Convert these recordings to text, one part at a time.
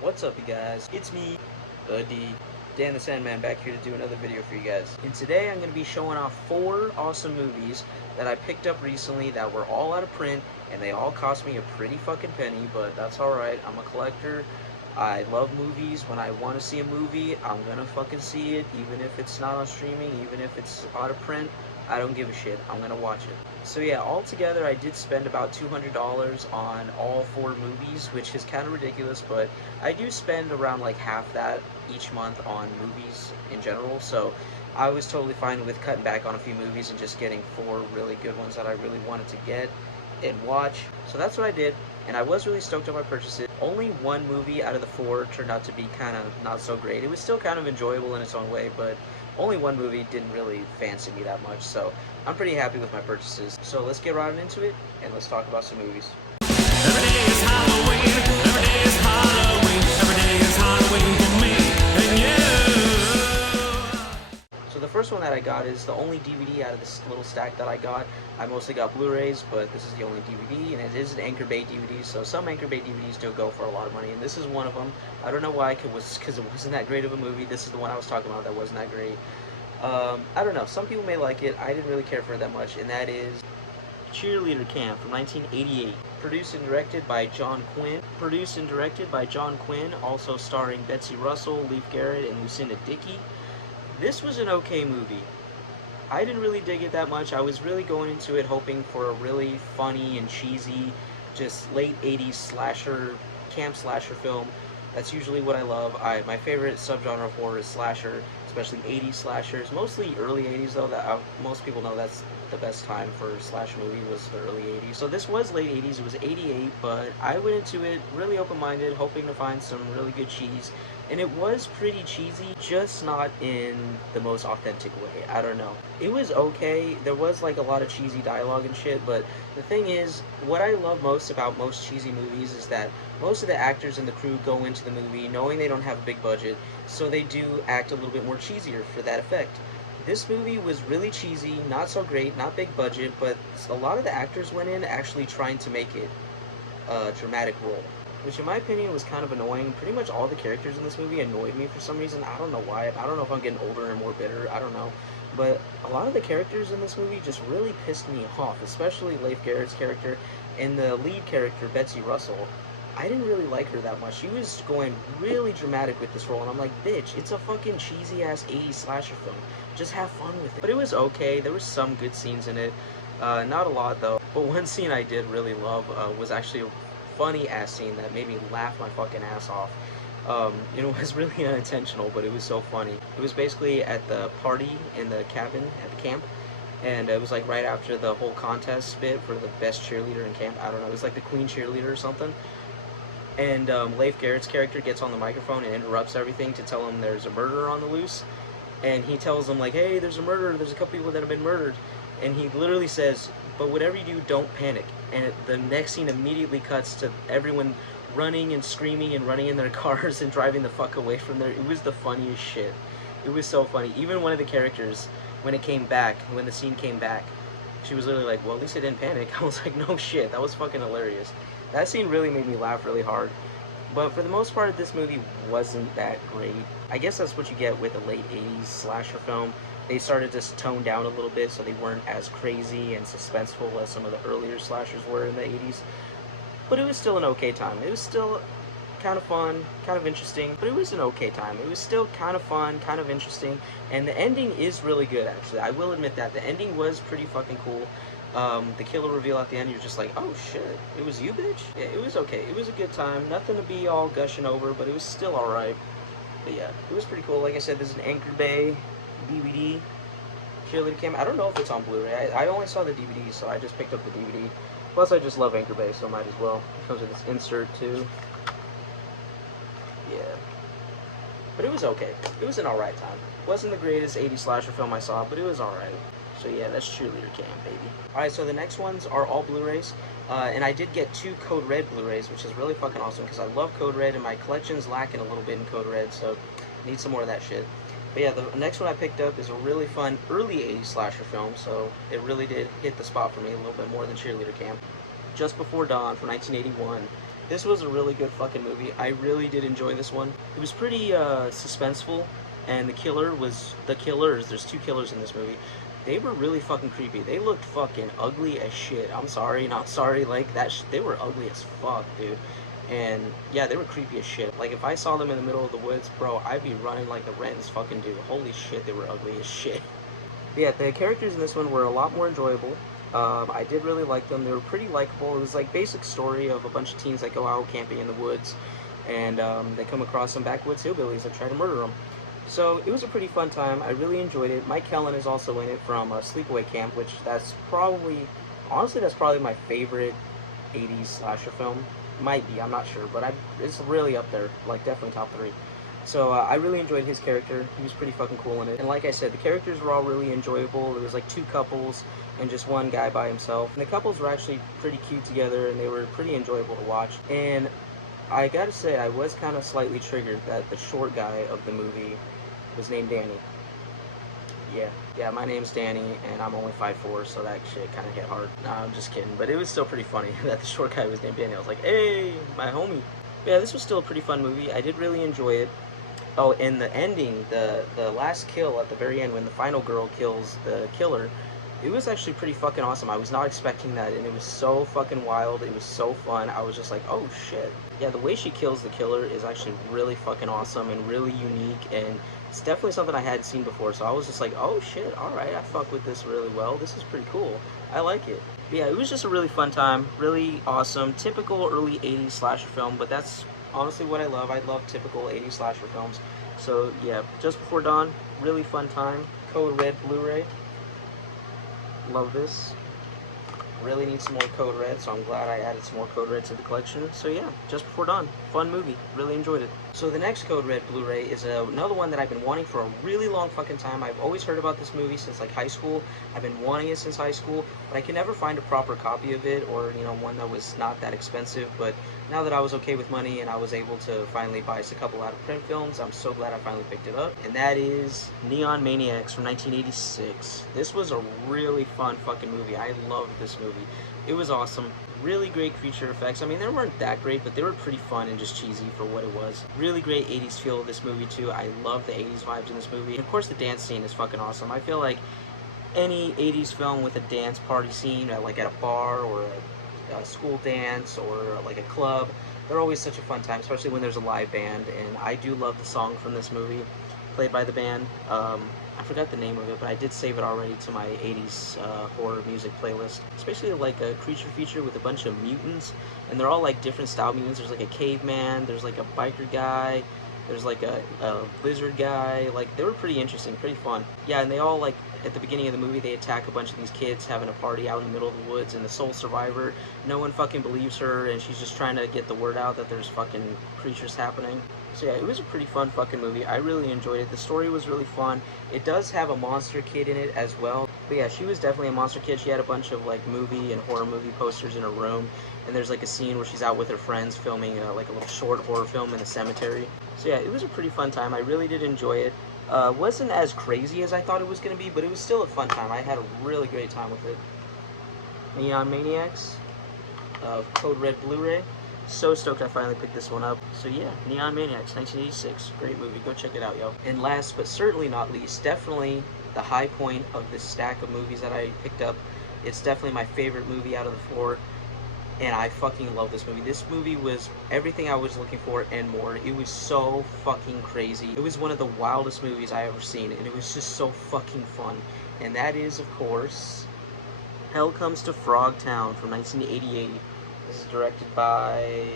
What's up, you guys? It's me, the D, Dan the Sandman, back here to do another video for you guys. And today I'm going to be showing off 4 awesome movies that I picked up recently that were all out of print, and they all cost me a pretty fucking penny, but that's alright. I'm a collector. I love movies. When I want to see a movie, I'm gonna fucking see it, even if it's not on streaming, even if it's out of print. I don't give a shit. I'm gonna watch it. So yeah, altogether I did spend about $200 on all 4 movies, which is kind of ridiculous, but I do spend around like half that each month on movies in general, so I was totally fine with cutting back on a few movies and just getting 4 really good ones that I really wanted to get and watch. So that's what I did, and I was really stoked on my purchases. Only one movie out of the 4 turned out to be kind of not so great. It was still kind of enjoyable in its own way, but only one movie didn't really fancy me that much, so I'm pretty happy with my purchases. So let's get right into it, and let's talk about some movies. Every day is Halloween, every day is Halloween, every day is Halloween for me and you. So the first one that I got is the only DVD out of this little stack that I got. I mostly got Blu-rays, but this is the only DVD, and it is an Anchor Bay DVD, so some Anchor Bay DVDs do go for a lot of money, and this is one of them. I don't know why, because it wasn't that great of a movie. This is the one I was talking about that wasn't that great. I don't know, some people may like it. I didn't really care for it that much, and that is Cheerleader Camp from 1988. Produced and directed by John Quinn. Also starring Betsy Russell, Leif Garrett, and Lucinda Dickey. This was an okay movie. I didn't really dig it that much. I was really going into it hoping for a really funny and cheesy, just late 80s slasher, camp slasher film. That's usually what I love. My favorite subgenre of horror is slasher, especially 80s slashers. Mostly early 80s though. Most people know that's the best time for a slasher movie was the early 80s. So this was late 80s. It was 88, but I went into it really open-minded, hoping to find some really good cheese. And it was pretty cheesy, just not in the most authentic way. I don't know. It was okay. There was like a lot of cheesy dialogue and shit, but the thing is, what I love most about most cheesy movies is that most of the actors and the crew go into the movie knowing they don't have a big budget, so they do act a little bit more cheesier for that effect. This movie was really cheesy, not so great, not big budget, but a lot of the actors went in actually trying to make it a dramatic role, which in my opinion was kind of annoying. Pretty much all the characters in this movie annoyed me for some reason. I don't know why. I don't know if I'm getting older and more bitter. I don't know. But a lot of the characters in this movie just really pissed me off, especially Leif Garrett's character and the lead character, Betsy Russell. I didn't really like her that much. She was going really dramatic with this role, and I'm like, bitch, it's a fucking cheesy-ass 80s slasher film. Just have fun with it. But it was okay. There was some good scenes in it. Not a lot, though. But one scene I did really love was actually a funny-ass scene that made me laugh my fucking ass off. It was really unintentional, but it was so funny. It was basically at the party in the cabin at the camp, and it was like right after the whole contest bit for the best cheerleader in camp. I don't know, it was like the queen cheerleader or something. And Leif Garrett's character gets on the microphone and interrupts everything to tell him there's a murderer on the loose. And he tells them like, hey, there's a murderer, there's a couple people that have been murdered. And he literally says, but whatever you do, don't panic. And the next scene immediately cuts to everyone running and screaming and running in their cars and driving the fuck away from there. It was the funniest shit. It was so funny. Even one of the characters, when the scene came back, she was literally like, well, at least I didn't panic. I was like, no shit, that was fucking hilarious. That scene really made me laugh really hard. But for the most part, this movie wasn't that great. I guess that's what you get with a late 80s slasher film. They started to tone down a little bit so they weren't as crazy and suspenseful as some of the earlier slashers were in the 80s. But it was still an okay time. It was still kind of fun, kind of interesting, but it was an okay time. It was still kind of fun, kind of interesting, and the ending is really good, actually. I will admit that. The ending was pretty fucking cool. The killer reveal at the end, you're just like, oh shit, it was you, bitch? Yeah, it was okay. It was a good time. Nothing to be all gushing over, but it was still alright. But yeah, it was pretty cool. Like I said, this is an Anchor Bay DVD. Cheerleader Camp. I don't know if it's on Blu-ray. I only saw the DVD, so I just picked up the DVD. Plus, I just love Anchor Bay, so might as well. It comes with this insert, too. Yeah. But it was okay. It was an alright time. Wasn't the greatest 80s slasher film I saw, but it was alright. So yeah, that's Cheerleader Camp, baby. Alright, so the next ones are all Blu-rays. And I did get 2 Code Red Blu-rays, which is really fucking awesome, because I love Code Red, and my collection's lacking a little bit in Code Red, so I need some more of that shit. But yeah, the next one I picked up is a really fun early 80s slasher film, so it really did hit the spot for me a little bit more than Cheerleader Camp. Just Before Dawn from 1981. This was a really good fucking movie. I really did enjoy this one. It was pretty suspenseful, and the killers. There's two killers in this movie. They were really fucking creepy. They looked fucking ugly as shit. I'm sorry, not sorry. Like that, they were ugly as fuck, dude. And yeah, they were creepy as shit. Like if I saw them in the middle of the woods, bro, I'd be running like the Rens fucking do. Holy shit, they were ugly as shit. Yeah, the characters in this one were a lot more enjoyable. I did really like them. They were pretty likable. It was like basic story of a bunch of teens that go out camping in the woods, and they come across some backwoods hillbillies that try to murder them. So it was a pretty fun time. I really enjoyed it. Mike Kellen is also in it from Sleepaway Camp, which that's probably, honestly, that's probably my favorite 80s slasher film. Might be, I'm not sure, but it's really up there, like definitely top three. So I really enjoyed his character. He was pretty fucking cool in it. And like I said, the characters were all really enjoyable. There was like two couples and just one guy by himself. And the couples were actually pretty cute together, and they were pretty enjoyable to watch. And I gotta say, I was kind of slightly triggered that the short guy of the movie was named Danny. Yeah, my name's Danny, and I'm only 5'4", so that shit kind of hit hard. Nah, I'm just kidding, but it was still pretty funny that the short guy was named Danny. I was like, hey, my homie. Yeah, this was still a pretty fun movie. I did really enjoy it. Oh, and the ending, the last kill at the very end when the final girl kills the killer, it was actually pretty fucking awesome. I was not expecting that, and it was so fucking wild. It was so fun. I was just like, oh shit. Yeah, the way she kills the killer is actually really fucking awesome and really unique, and it's definitely something I hadn't seen before. So I was just like, oh shit, alright, I fuck with this really well. This is pretty cool. I like it. But yeah, it was just a really fun time. Really awesome. Typical early 80s slasher film, but that's honestly what I love. I love typical 80s slasher films. So yeah, Just Before Dawn, really fun time. Code Red Blu-ray. Love this. Really need some more Code Red, so I'm glad I added some more Code Red to the collection. So yeah, Just Before Dawn, fun movie, really enjoyed it. So the next Code Red Blu-ray is another one that I've been wanting for a really long fucking time. I've always heard about this movie since like high school. I've been wanting it since high school, but I can never find a proper copy of it, or one that was not that expensive. But now that I was okay with money and I was able to finally buy us a couple out of print films, I'm so glad I finally picked it up. And that is Neon Maniacs from 1986. This was a really fun fucking movie. I loved this movie. It was awesome. Really great creature effects. I mean, they weren't that great, but they were pretty fun and just cheesy for what it was. Really great 80s feel of this movie too. I love the 80s vibes in this movie. And of course the dance scene is fucking awesome. I feel like any 80s film with a dance party scene, like at a bar or a school dance or like a club, they're always such a fun time, especially when there's a live band. And I do love the song from this movie, played by the band. I forgot the name of it, but I did save it already to my 80s horror music playlist. Especially like a creature feature with a bunch of mutants, and they're all like different style mutants. There's like a caveman, there's like a biker guy, there's like a lizard guy. Like, they were pretty interesting, pretty fun. Yeah, and they all, like, at the beginning of the movie, they attack a bunch of these kids having a party out in the middle of the woods, and the sole survivor, no one fucking believes her, and she's just trying to get the word out that there's fucking creatures happening. So yeah, it was a pretty fun fucking movie. I really enjoyed it. The story was really fun. It does have a monster kid in it as well. But yeah, she was definitely a monster kid. She had a bunch of like movie and horror movie posters in her room. And there's like a scene where she's out with her friends filming like a little short horror film in the cemetery. So yeah, it was a pretty fun time. I really did enjoy it. Wasn't as crazy as I thought it was going to be, but it was still a fun time. I had a really great time with it. Neon Maniacs, Code Red Blu-ray. So stoked I finally picked this one up. So yeah, Neon Maniacs, 1986. Great movie. Go check it out, yo. And last but certainly not least, definitely the high point of this stack of movies that I picked up. It's definitely my favorite movie out of the four. And I fucking love this movie. This movie was everything I was looking for and more. It was so fucking crazy. It was one of the wildest movies I ever seen, and it was just so fucking fun. And that is, of course, Hell Comes to Frogtown from 1988. This is directed by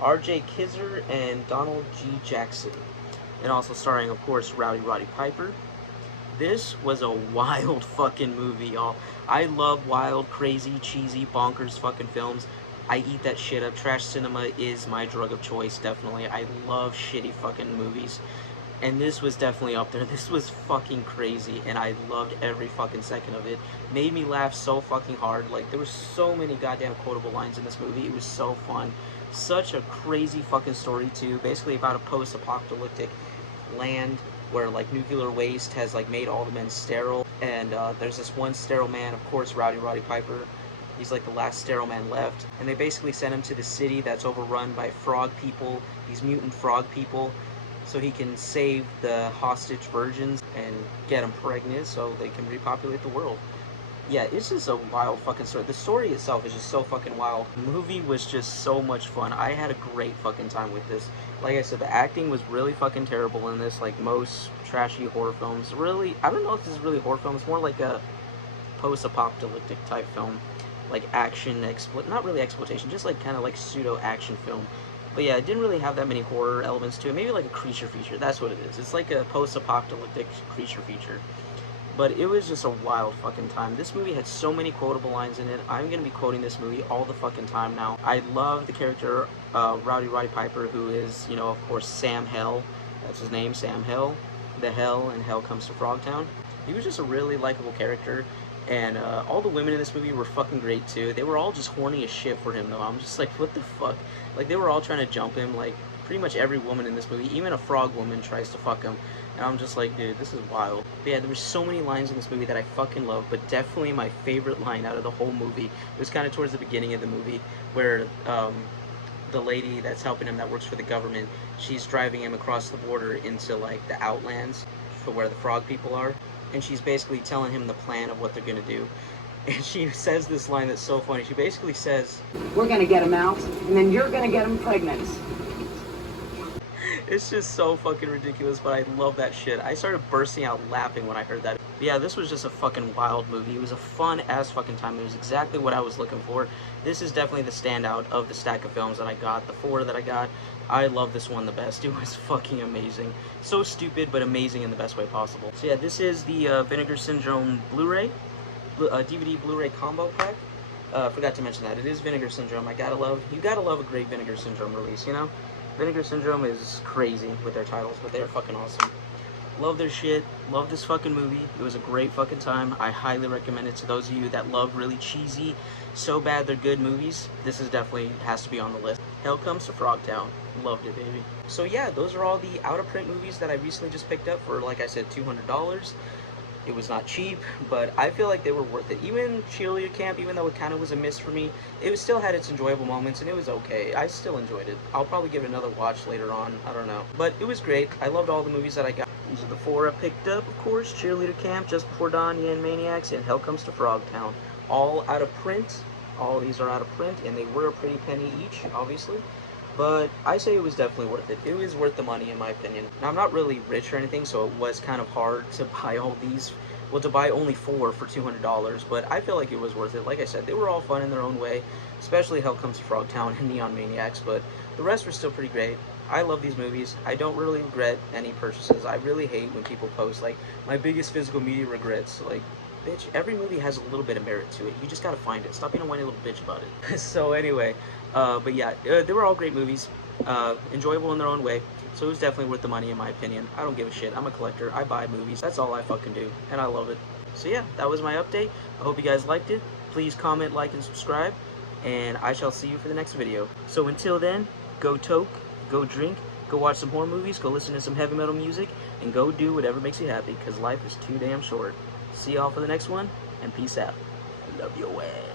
R.J. Kizzer and Donald G. Jackson. And also starring, of course, Rowdy Roddy Piper. This was a wild fucking movie, y'all. I love wild, crazy, cheesy, bonkers fucking films. I eat that shit up. Trash cinema is my drug of choice, definitely. I love shitty fucking movies. And this was definitely up there. This was fucking crazy, and I loved every fucking second of it. Made me laugh so fucking hard. Like, there were so many goddamn quotable lines in this movie. It was so fun. Such a crazy fucking story, too. Basically about a post-apocalyptic land where like nuclear waste has like made all the men sterile, and there's this one sterile man, of course, Rowdy Roddy Piper, He's like the last sterile man left, and they basically send him to the city that's overrun by frog people, these mutant frog people, so he can save the hostage virgins and get them pregnant so they can repopulate the world. Yeah, it's just a wild fucking story. The story itself is just so fucking wild. The movie was just so much fun. I had a great fucking time with this. Like I said, the acting was really fucking terrible in this, like most trashy horror films. Really, I don't know if this is really horror film. It's more like a post-apocalyptic type film, like action, not really exploitation, just like kind of like pseudo-action film. But yeah, it didn't really have that many horror elements to it. Maybe like a creature feature. That's what it is. It's like a post-apocalyptic creature feature. But it was just a wild fucking time. This movie had so many quotable lines in it. I'm gonna be quoting this movie all the fucking time now. I love the character Roddy Piper, who is, you know, of course, Sam Hell. That's his name, Sam Hell. The Hell and Hell Comes to Frogtown. He was just a really likable character. And all the women in this movie were fucking great too. They were all just horny as shit for him though. I'm just like, what the fuck? Like, they were all trying to jump him. Like, pretty much every woman in this movie, even a frog woman, tries to fuck him. And I'm just like, dude, this is wild. But yeah, there were so many lines in this movie that I fucking love, but definitely my favorite line out of the whole movie, it was kind of towards the beginning of the movie, where the lady that's helping him that works for the government, she's driving him across the border into like the outlands for where the frog people are. And she's basically telling him the plan of what they're gonna do. And she says this line that's so funny. She basically says, "We're gonna get him out, and then you're gonna get him pregnant." it's just so fucking ridiculous, but I love that shit. I started bursting out laughing when I heard that. But yeah, this was just a fucking wild movie. It was a fun ass fucking time. It was exactly what I was looking for. This is definitely the standout of the stack of films that I got, the 4 that I got. I love this one the best. It was fucking amazing. So stupid, but amazing in the best way possible. So yeah, this is the Vinegar Syndrome Blu-ray, DVD Blu-ray combo pack. Forgot to mention that. It is Vinegar Syndrome. You gotta love a great Vinegar Syndrome release, you know? Vinegar Syndrome is crazy with their titles, but they're fucking awesome. Love their shit. Love this fucking movie. It was a great fucking time. I highly recommend it to those of you that love really cheesy, so bad they're good movies. This is definitely has to be on the list. Hell Comes to Frogtown. Loved it, baby. So yeah, those are all the out-of-print movies that I recently just picked up for, like I said, $200. It was not cheap, but I feel like they were worth it. Even Cheerleader Camp, even though it kind of was a miss for me, it was still had its enjoyable moments, and it was okay. I still enjoyed it. I'll probably give it another watch later on. I don't know. But it was great. I loved all the movies that I got. These are the 4 I picked up, of course. Cheerleader Camp, Just Before Dawn, Yen Maniacs, and Hell Comes to Frogtown. All out of print. All these are out of print, and they were a pretty penny each, obviously. But I say it was definitely worth it. It was worth the money, in my opinion. Now, I'm not really rich or anything, so it was kind of hard to buy all these. Well, to buy only 4 for $200, but I feel like it was worth it. Like I said, they were all fun in their own way, especially Hell Comes to Frogtown and Neon Maniacs, but the rest were still pretty great. I love these movies. I don't really regret any purchases. I really hate when people post, like, my biggest physical media regrets. Like, bitch, every movie has a little bit of merit to it. You just gotta find it. Stop being a whiny little bitch about it. So anyway, but yeah, they were all great movies. Enjoyable in their own way. So it was definitely worth the money in my opinion. I don't give a shit. I'm a collector. I buy movies. That's all I fucking do. And I love it. So yeah, that was my update. I hope you guys liked it. Please comment, like, and subscribe. And I shall see you for the next video. So until then, go toke, go drink, go watch some horror movies, go listen to some heavy metal music, and go do whatever makes you happy, because life is too damn short. See y'all for the next one, and peace out. I love your ass.